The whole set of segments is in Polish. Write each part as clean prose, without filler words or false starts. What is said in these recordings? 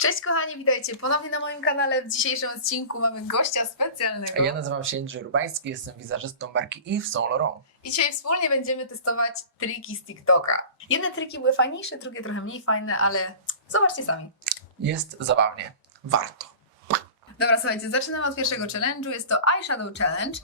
Cześć kochani, witajcie ponownie na moim kanale. W dzisiejszym odcinku mamy gościa specjalnego. Ja nazywam się Jędrzej Rubański, jestem wizerzystą marki Yves Saint Laurent. I dzisiaj wspólnie będziemy testować triki z TikToka. Jedne triki były fajniejsze, drugie trochę mniej fajne, ale zobaczcie sami. Jest zabawnie. Warto. Dobra, słuchajcie, zaczynamy od pierwszego challenge'u. Jest to Eyeshadow Challenge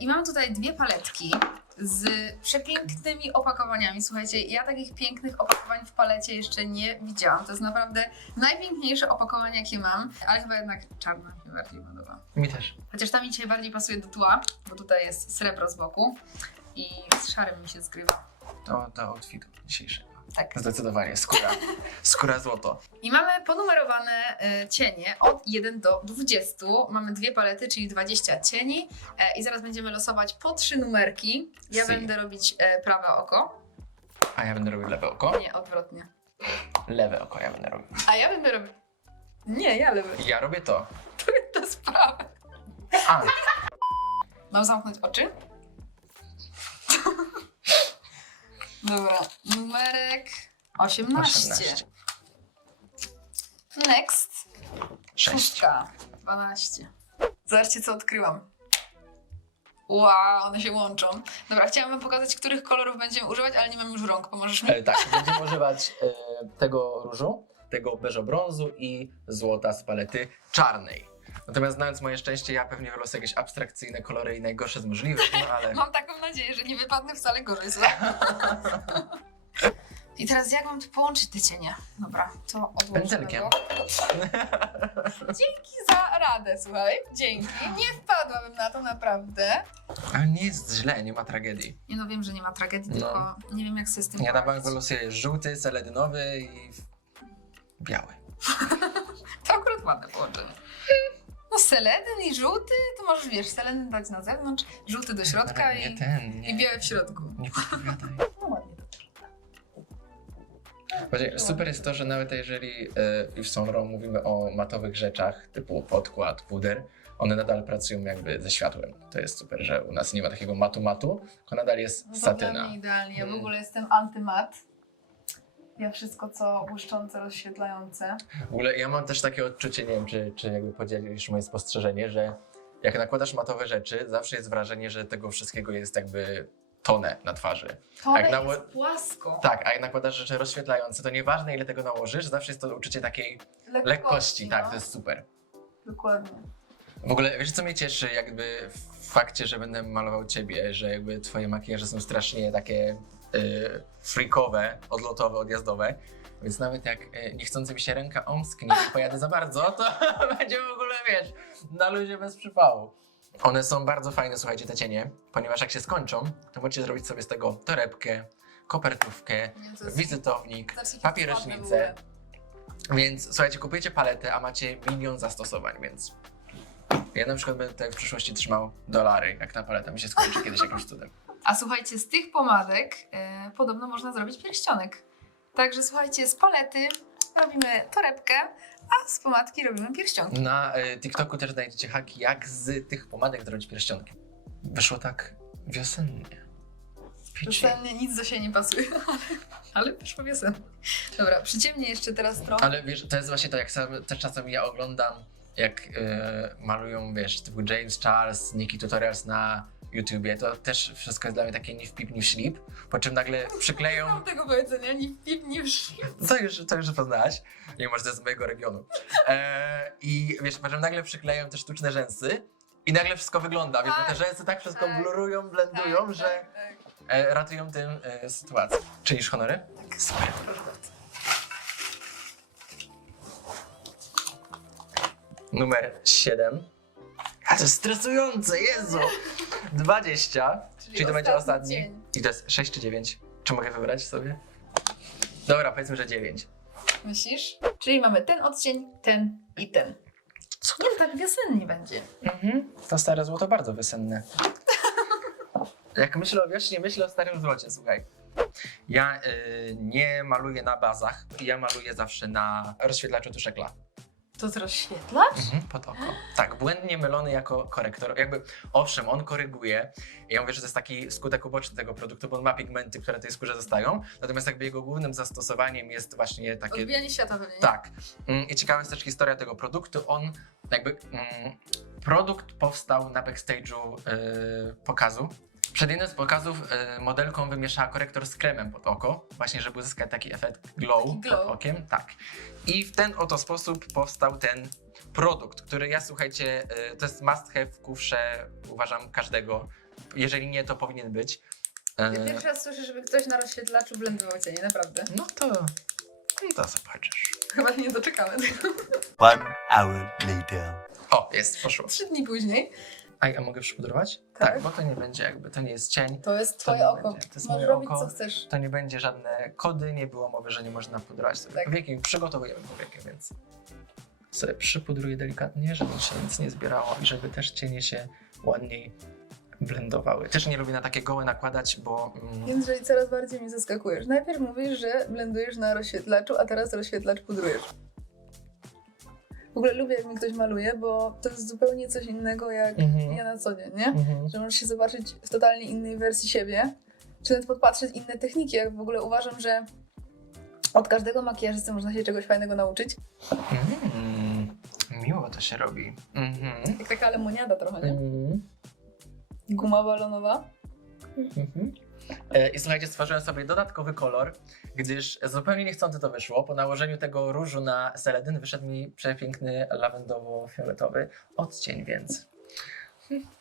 i mam tutaj dwie paletki z przepięknymi opakowaniami. Słuchajcie, ja takich pięknych opakowań w palecie jeszcze nie widziałam. To jest naprawdę najpiękniejsze opakowanie, jakie mam, ale chyba jednak czarna mi bardziej podoba. Mi też. Chociaż ta mi dzisiaj bardziej pasuje do tła, bo tutaj jest srebro z boku i z szarym mi się zgrywa. To do outfitu dzisiejszego. Tak. Zdecydowanie. Skóra. Skóra złoto. I mamy ponumerowane cienie od 1 do 20. Mamy dwie palety, czyli 20 cieni i zaraz będziemy losować po 3 numerki. Ja Si. będę robić prawe oko. A ja będę robił lewe oko. Nie, odwrotnie. Lewe oko ja będę robił. A ja będę robić... Nie, ja lewy. Ja robię to. To jest prawe. A, Mam zamknąć oczy? Dobra, numerek 18. 18. Next. 6. Szóstka. 12. Zobaczcie, co odkryłam. Wow, one się łączą. Dobra, chciałam wam pokazać, których kolorów będziemy używać, ale nie mam już rąk. Pomożesz mi? Tak, będziemy używać tego różu, tego beżo-brązu i złota z palety czarnej. Natomiast znając moje szczęście, ja pewnie wylosuję jakieś abstrakcyjne kolory i najgorsze z możliwych, no ale... Mam taką nadzieję, że nie wypadnę wcale gorzej. Słuchaj. I teraz jak mam tu połączyć te cienie? Dobra, to odłożę. Pędzelkiem. Dzięki za radę, słuchaj. Dzięki. Nie wpadłabym na to naprawdę. Ale nie jest źle, nie ma tragedii. Nie no, wiem, że nie ma tragedii, No. tylko nie wiem, jak sobie z tym Ja na poradzić. bank wylosuję żółty, seledynowy i biały. To akurat ładne połączenie. No seledyn i żółty, to możesz, wiesz, seledyn dać na zewnątrz, żółty do środka Nie i, ten, nie. i biały w środku. Nie podpowiadaj. No ładnie. Super jest to, że nawet jeżeli w Saint Laurent mówimy o matowych rzeczach typu podkład, puder, one nadal pracują jakby ze światłem. To jest super, że u nas nie ma takiego matu, tylko nadal jest No to satyna. dla mnie idealnie. Ja w ogóle jestem antymat. Ja wszystko, co błyszczące, rozświetlające. W ogóle ja mam też takie odczucie, nie wiem, czy jakby podzielisz moje spostrzeżenie, że jak nakładasz matowe rzeczy, zawsze jest wrażenie, że tego wszystkiego jest jakby tonę na twarzy. To Jak jest płasko. Tak, a jak nakładasz rzeczy rozświetlające, to nieważne ile tego nałożysz, zawsze jest to uczucie takiej lekkości, tak, no. to jest super. Dokładnie. W ogóle wiesz co mnie cieszy jakby w fakcie, że będę malował ciebie, że jakby twoje makijaże są strasznie takie freakowe, odlotowe, odjazdowe. Więc nawet jak niechcący mi się ręka omsknie i pojadę za bardzo, to będzie w ogóle, wiesz, na luzie bez przypału. One są bardzo fajne, słuchajcie, te cienie, ponieważ jak się skończą, to możecie zrobić sobie z tego torebkę, kopertówkę, Nie, to jest- wizytownik, Zobaczcie, jakie papierośnicę. ładne Więc słuchajcie, kupujecie paletę, a macie milion zastosowań, więc ja na przykład będę tutaj w przyszłości trzymał dolary, jak ta paleta mi się skończy kiedyś jakimś cudem. A słuchajcie, z tych pomadek podobno można zrobić pierścionek. Także słuchajcie, z palety robimy torebkę, a z pomadki robimy pierścionki. Na TikToku też znajdziecie haki, jak z tych pomadek zrobić pierścionki. Wyszło tak wiosennie. Pici. Wiosennie nic do siebie nie pasuje, ale wyszło wiosennie. Dobra, przyciemnię jeszcze teraz trochę. Ale wiesz, to jest właśnie to, jak sam, też czasem ja oglądam, jak malują, wiesz, typu James Charles, Nikki Tutorials na YouTubie, to też wszystko jest dla mnie takie ni w pip, ni w ślip, po czym nagle Nie przykleją... mam tego powiedzenia, ni w pip, ni w szlip. To już poznałaś, nie może to jest z mojego regionu. I wiesz, po czym nagle przykleją te sztuczne rzęsy i nagle wszystko wygląda, wiesz, bo te rzęsy tak wszystko tak, blurują, blendują, że tak. ratują tym sytuację. Czynisz honory? Tak. Super. Numer 7. A to jest stresujące, Jezu! 20, czyli to będzie ostatni. cień. I to jest 6 czy 9? Czy mogę wybrać sobie? Dobra, powiedzmy, że 9. Myślisz? Czyli mamy ten odcień, ten i ten. Co Nie, to tak wiosennie będzie. To stare złoto bardzo wysenne. Jak myślę o wiośnie, myślę o starym złocie, słuchaj. Ja nie maluję na bazach, ja maluję zawsze na rozświetlaczu tuszekla. To jest rozświetlacz? Pod oko. Tak, błędnie mylony jako korektor. Jakby, owszem, on koryguje. Ja mówię, że to jest taki skutek uboczny tego produktu, bo on ma pigmenty, które tej skórze zostają. Natomiast jakby jego głównym zastosowaniem jest właśnie takie... Odbijanie światła pewnie, nie? Tak. I ciekawa jest też historia tego produktu. On jakby... Produkt powstał na backstage'u pokazu. Przed jednym z pokazów modelką wymieszała korektor z kremem pod oko, właśnie żeby uzyskać taki efekt glow, Taki glow. pod okiem. Tak. I w ten oto sposób powstał ten produkt, który ja, słuchajcie, to jest must have w kufrze, uważam, każdego. Jeżeli nie, to powinien być. Ja pierwszy raz słyszę, żeby ktoś na rozświetlaczu blendował cienie, naprawdę. No to zobaczysz. Chyba nie doczekamy tego. 1 hour later. O, jest, poszło. 3 dni później. A mogę przypudrować? Tak. Bo to nie będzie jakby, to nie jest cień. To jest To twoje nie oko. będzie. To jest Możesz moje robić oko. co chcesz. To nie będzie żadne kody, nie było mowy, że nie można pudrować sobie Tak. powieki. Przygotowujemy powieki, więc sobie przypudruję delikatnie, żeby się nic nie zbierało i żeby też cienie się ładniej blendowały. Też nie lubię na takie gołe nakładać, bo... Jędrzej, coraz bardziej mi zaskakujesz. Najpierw mówisz, że blendujesz na rozświetlaczu, a teraz rozświetlacz pudrujesz. W ogóle lubię, jak mi ktoś maluje, bo to jest zupełnie coś innego jak ja na co dzień, nie? Że możesz się zobaczyć w totalnie innej wersji siebie, czy nawet podpatrzeć inne techniki. Jak w ogóle uważam, że od każdego makijażysty można się czegoś fajnego nauczyć. Miło to się robi. Jak taka lemoniada trochę, nie? Guma balonowa. I słuchajcie, stworzyłem sobie dodatkowy kolor, gdyż zupełnie niechcący to wyszło. Po nałożeniu tego różu na seledyn wyszedł mi przepiękny lawendowo-fioletowy odcień, więc...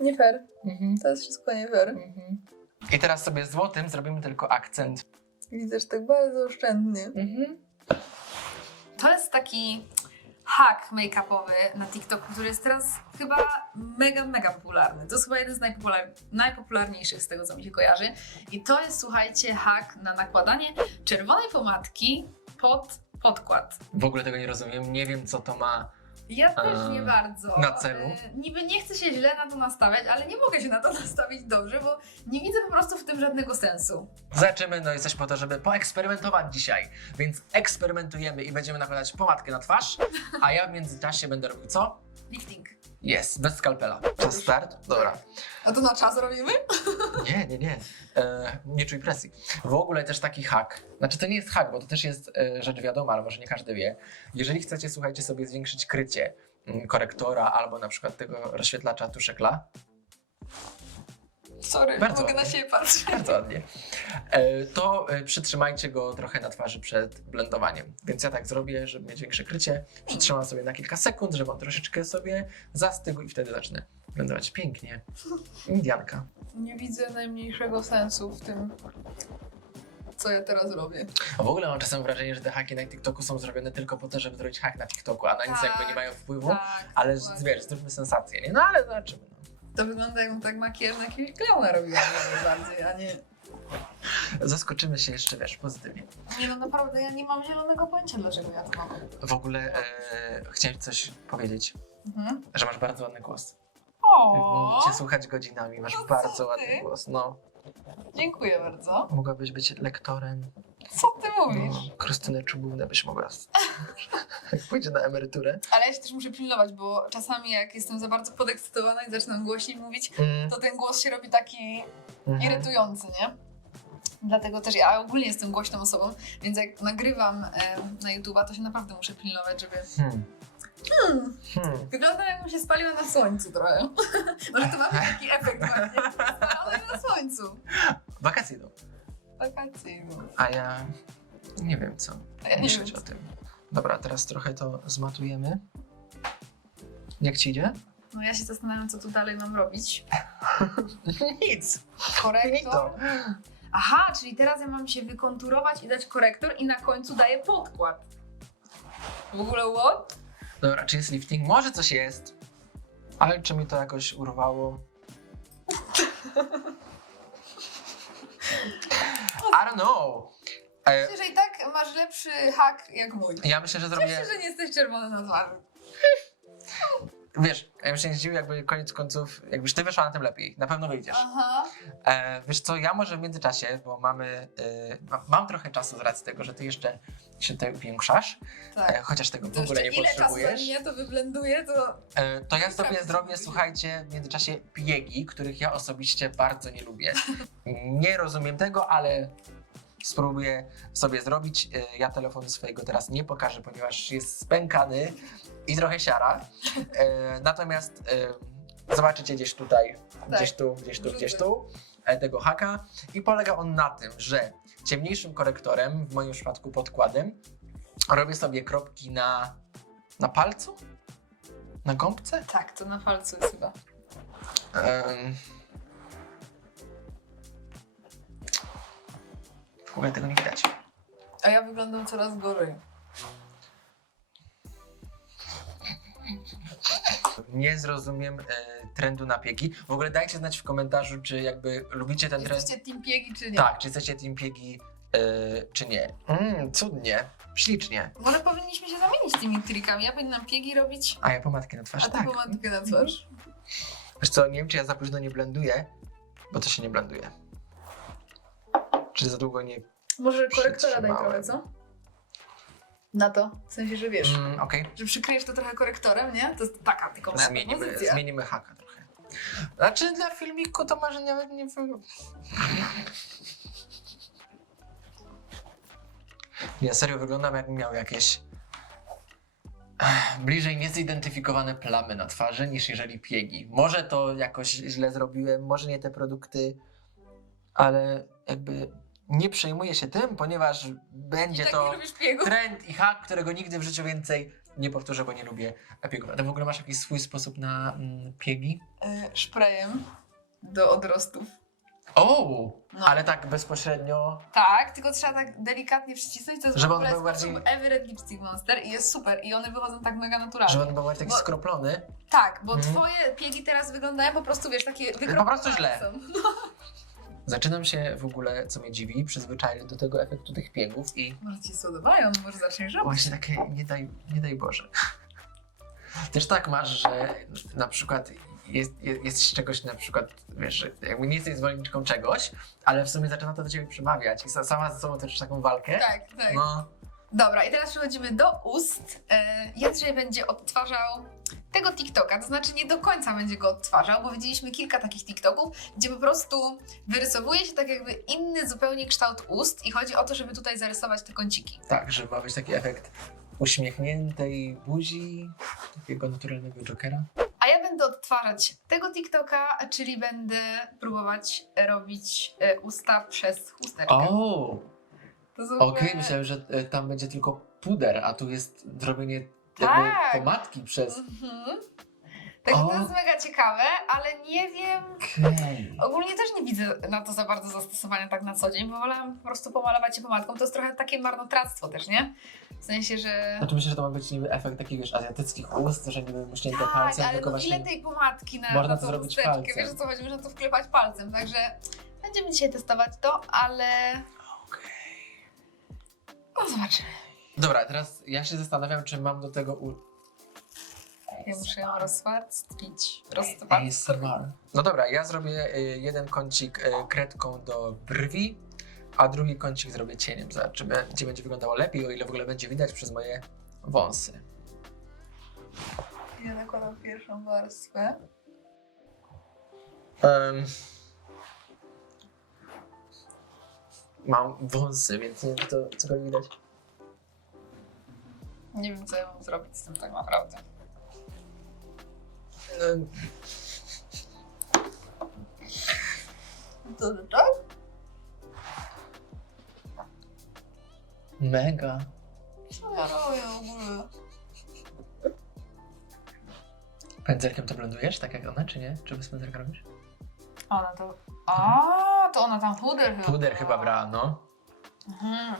Nie fair. To jest wszystko nie fair. I teraz sobie złotym zrobimy tylko akcent. Widzę, że tak bardzo oszczędnie. To jest taki hack make-upowy na TikToku, który jest teraz chyba mega popularny. To jest chyba jeden z najpopularniejszych z tego, co mi się kojarzy. I to jest, słuchajcie, hack na nakładanie czerwonej pomadki pod podkład. W ogóle tego nie rozumiem, nie wiem co to ma. Ja też nie bardzo. Na celu? Niby nie chcę się źle na to nastawiać, ale nie mogę się na to nastawić dobrze, bo nie widzę po prostu w tym żadnego sensu. Zobaczymy, no jesteśmy po to, żeby poeksperymentować dzisiaj. Więc eksperymentujemy i będziemy nakładać pomadkę na twarz, a ja w międzyczasie będę robił co? Lifting. Jest, bez skalpela. Czas start? Dobra. A to na czas robimy? Nie. Nie czuj presji. W ogóle też taki hack. Znaczy to nie jest hack, bo to też jest rzecz wiadoma, ale może nie każdy wie. Jeżeli chcecie, słuchajcie, sobie zwiększyć krycie korektora albo na przykład tego rozświetlacza tuszekla. Sorry, Bardzo mogę na ładnie. siebie patrzeć. Bardzo ładnie. To przytrzymajcie go trochę na twarzy przed blendowaniem. Więc ja tak zrobię, żeby mieć większe krycie. Przytrzymam sobie na kilka sekund, żeby on troszeczkę sobie zastygł i wtedy zacznę blendować. Pięknie. Indianka. Nie widzę najmniejszego sensu w tym, co ja teraz robię. A w ogóle mam czasem wrażenie, że te haki na TikToku są zrobione tylko po to, żeby zrobić hack na TikToku, a na nic Tak, jakby nie mają wpływu. Tak, Ale dokładnie. wiesz, zróbmy sensację, nie? No ale zobaczymy. No. To wygląda, jakbym tak makijaż na jakiegoś klauna robiła bardziej, a nie... Zaskoczymy się jeszcze, wiesz, pozytywnie. Nie no, naprawdę, ja nie mam zielonego pojęcia, dlaczego ja to mam. W ogóle chciałem ci coś powiedzieć, że masz bardzo ładny głos. O, Cię słuchać godzinami, masz No co bardzo ty? ładny głos. No, dziękuję bardzo. mogłabyś być lektorem. Co ty mówisz? No, Krystynę Czubównę byś mogła, jak pójdzie na emeryturę. Ale ja się też muszę pilnować, bo czasami jak jestem za bardzo podekscytowana i zaczynam głośniej mówić, to ten głos się robi taki irytujący, nie? Dlatego też ja ogólnie jestem głośną osobą, więc jak nagrywam na YouTube'a, to się naprawdę muszę pilnować, żeby... Wygląda, jakbym się spaliła na słońcu trochę. Może to ma taki efekt właśnie, ale na słońcu. Wakacje idą. Wakacje. No. A ja nie wiem co A ja nie myśleć wiem, o tym. Dobra, teraz trochę to zmatujemy. Jak ci idzie? No ja się zastanawiam, co tu dalej mam robić. Nic. Korektor. Aha, czyli teraz ja mam się wykonturować i dać korektor i na końcu daję podkład. W ogóle what? Dobra, czy jest lifting? Może coś jest. Ale czy mi to jakoś urwało? I don't know. Myślę, że i tak masz lepszy hak jak mój. Ja myślę, że zrobię... Cieszę się, że nie jesteś czerwony na twarzy. wiesz, ja bym się nie zdziwił, jakby koniec końców, jakbyś ty wyszła na tym lepiej. Na pewno wyjdziesz. Aha. Wiesz co, ja może w międzyczasie, bo mam trochę czasu z racji tego, że ty jeszcze się tutaj upiększasz, Tak. chociaż tego w To ogóle jeszcze nie ile czasu potrzebujesz. mnie to wyblenduję, to... To ja sobie Prawie zrobię, zrobię. słuchajcie, w międzyczasie biegi, których ja osobiście bardzo nie lubię. Nie rozumiem tego, ale spróbuję sobie zrobić. Ja telefonu swojego teraz nie pokażę, ponieważ jest spękany i trochę siara. Natomiast zobaczycie gdzieś tutaj, gdzieś tu tego haka i polega on na tym, że ciemniejszym korektorem, w moim przypadku podkładem, robię sobie kropki na palcu? Na gąbce? Tak, to na palcu jest chyba. W ogóle tego nie widać. A ja wyglądam coraz gorzej. Nie zrozumiem trendu na piegi. W ogóle dajcie znać w komentarzu, czy jakby lubicie ten trend. Jesteście team piegi czy nie? Tak, czy jesteście team piegi, czy nie. Cudnie, ślicznie. Może powinniśmy się zamienić tymi trikami. Ja powinnam piegi robić, A ja pomadkę na twarz, a ty tak. pomadkę na twarz. Wiesz co, nie wiem, czy ja za późno nie blenduję, bo to się nie blenduje. Czy za długo nie... Może korektora daj Przytrzymałem. trochę, co? Na to, w sensie, że wiesz, Okej. że przykryjesz to trochę korektorem, nie? To jest taka tylko Zmienimy, pozycja. zmienimy haka trochę. Znaczy dla filmiku to może nawet nie... Nie, serio wyglądam jakbym miał jakieś bliżej niezidentyfikowane plamy na twarzy niż jeżeli piegi. Może to jakoś źle zrobiłem, może nie te produkty, ale jakby nie przejmuję się tym, ponieważ będzie I tak to nie lubisz piegów? trend i hak, którego nigdy w życiu więcej nie powtórzę, bo nie lubię piegów. A ty w ogóle masz jakiś swój sposób na piegi? Szprejem do odrostów. O, No. ale tak bezpośrednio. Tak, tylko trzeba tak delikatnie przycisnąć. To jest Żeby w on ogóle był sposób bardziej- Everett Lipstick Monster i jest super. I one wychodzą tak mega naturalnie. Żeby on był bardziej taki Bo- skroplony. Tak, bo Mhm. twoje piegi teraz wyglądają po prostu, wiesz, takie Po prostu źle. są. Zaczynam się w ogóle, co mnie dziwi, przyzwyczaić do tego efektu tych piegów i Może ci się podobają, może zaczniesz robić. właśnie takie nie daj Boże. Też tak masz, że na przykład jest z czegoś na przykład, wiesz, że jakby nie jesteś zwolenniczką czegoś, ale w sumie zaczyna to do ciebie przemawiać i sama ze sobą też taką walkę. Tak, tak. No, Dobra, i teraz przechodzimy do ust. Jędrzej będzie odtwarzał tego TikToka, to znaczy nie do końca będzie go odtwarzał, bo widzieliśmy kilka takich TikToków, gdzie po prostu wyrysowuje się tak jakby inny zupełnie kształt ust i chodzi o to, żeby tutaj zarysować te kąciki. tak, że ma być taki efekt uśmiechniętej buzi, takiego naturalnego jokera. A ja będę odtwarzać tego TikToka, czyli będę próbować robić usta przez chusteczkę. O, To jest w okej, ogóle- myślałem, że tam będzie tylko puder, a tu jest zrobienie jakby Tak. pomadki przez... Mhm. Także O. to jest mega ciekawe, ale nie wiem. Okej. Ogólnie też nie widzę na to za bardzo zastosowania tak na co dzień, bo wolałam po prostu pomalować się pomadką. To jest trochę takie marnotrawstwo też, nie? W sensie, że... Znaczy myślę, że to ma być niby efekt takich, wiesz, azjatyckich ust, że niby muśnięte Tak, palcem, ale tylko no ile właśnie... tej pomadki na, można na to tą zrobić chusteczkę? palcem. Wiesz o co chodzi? Można to wklepać palcem, także będziemy dzisiaj testować to, ale... No zobaczymy. Dobra, teraz ja się zastanawiam, czy mam do tego Ja muszę ją rozwarstwić. ASMR. No dobra, ja zrobię jeden kącik kredką do brwi, a drugi kącik zrobię cieniem. Zobaczymy, gdzie będzie wyglądało lepiej, o ile w ogóle będzie widać przez moje wąsy. Ja nakładam pierwszą warstwę. Mam wąsy, więc nie wiem, czy to cokolwiek widać. Nie wiem, co ja mam zrobić z tym tak naprawdę. To tak? Mega. Co ja robię w ogóle? Pędzelkiem to blendujesz, tak jak ona, czy nie? Czy bez pędzelka robisz? Ona to... A, to ona tam puder chyba. Puder chyba brała, no. Mhm.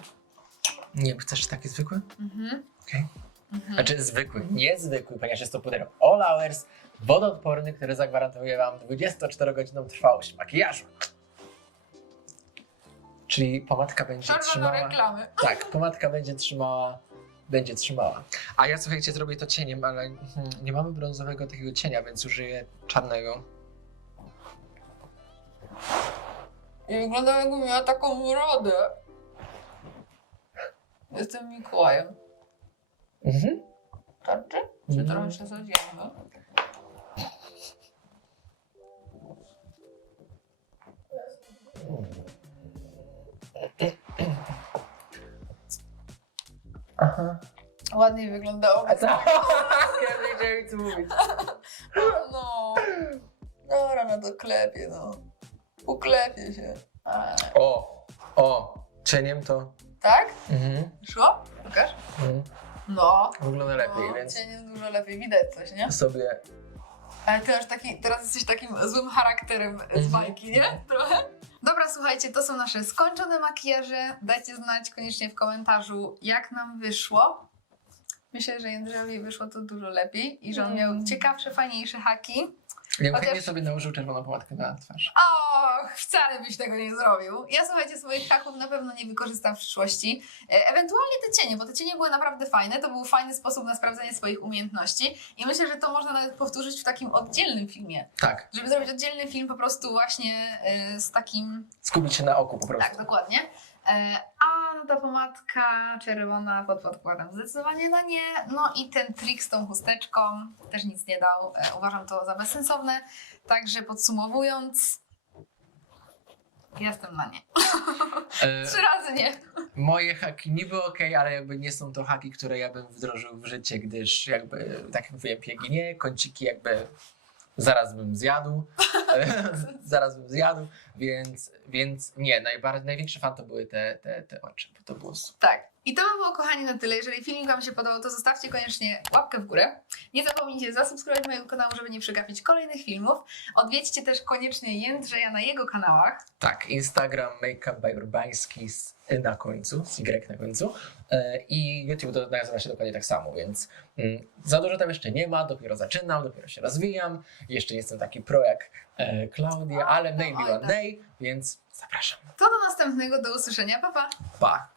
Nie wiem, chcesz taki zwykły? Mhm. Okej. Mhm. Znaczy zwykły, niezwykły, ponieważ jest to puder All Hours, wodoodporny, który zagwarantuje Wam 24-godzinną trwałość makijażu. Czyli pomadka będzie Przerwa na trzymała... reklamy. Tak, pomadka będzie trzymała będzie trzymała. A ja, słuchajcie, zrobię to cieniem, ale nie mamy brązowego takiego cienia, więc użyję czarnego. I wygląda, jakbym miała taką urodę. Jestem Mikołajem. Mhm. Tarczy? Czy trochę się zadziemy? Aha. Ładniej wyglądało. A co? Ja wiedziałem, co mówić. No. Dobra, no to klepie, no. Uklepie się. O, cieniem to... Tak? Mhm. Szło? Pokaż. Mhm. No. Wygląda lepiej, No, więc cieniem dużo lepiej widać coś, nie? sobie... Ale ty masz teraz jesteś takim złym charakterem z bajki, nie? Trochę? Dobra, słuchajcie, to są nasze skończone makijaże. Dajcie znać koniecznie w komentarzu, jak nam wyszło. Myślę, że Jędrzejowi wyszło to dużo lepiej i że on miał ciekawsze, fajniejsze haki. Ja bym Chociaż- chętnie sobie nałożył czerwoną pomadkę na twarz. Och, wcale byś tego nie zrobił. Ja, słuchajcie, swoich haków na pewno nie wykorzystam w przyszłości. Ewentualnie te cienie, bo te cienie były naprawdę fajne. To był fajny sposób na sprawdzenie swoich umiejętności. I myślę, że to można nawet powtórzyć w takim oddzielnym filmie. Tak, Żeby zrobić oddzielny film po prostu właśnie z takim... skupić się na oku po prostu. Tak, dokładnie. A no ta pomadka czerwona pod podkładem zdecydowanie na nie. No i ten trik z tą chusteczką też nic nie dał. Uważam to za bezsensowne. Także podsumowując, jestem na nie. E, 3 razy nie. Moje haki niby okej, ale jakby nie są to haki, które ja bym wdrożył w życie, gdyż jakby, tak jak mówiłem, piegi nie, kąciki jakby zaraz bym zjadł, więc nie, największy fan to były te oczy, bo to było super. Tak. I to by było, kochani, na tyle. Jeżeli filmik Wam się podobał, to zostawcie koniecznie łapkę w górę. Nie zapomnijcie zasubskrybować mojego kanału, żeby nie przegapić kolejnych filmów. Odwiedźcie też koniecznie Jędrzeja na jego kanałach. Tak, Instagram Makeup by Urbański na końcu, z Y na końcu. I YouTube to nazywa się dokładnie tak samo, więc za dużo tam jeszcze nie ma, dopiero zaczynam, dopiero się rozwijam. Jeszcze nie jestem taki pro jak Klaudia, ale maybe one day, więc zapraszam. To do następnego, do usłyszenia, pa pa! Pa!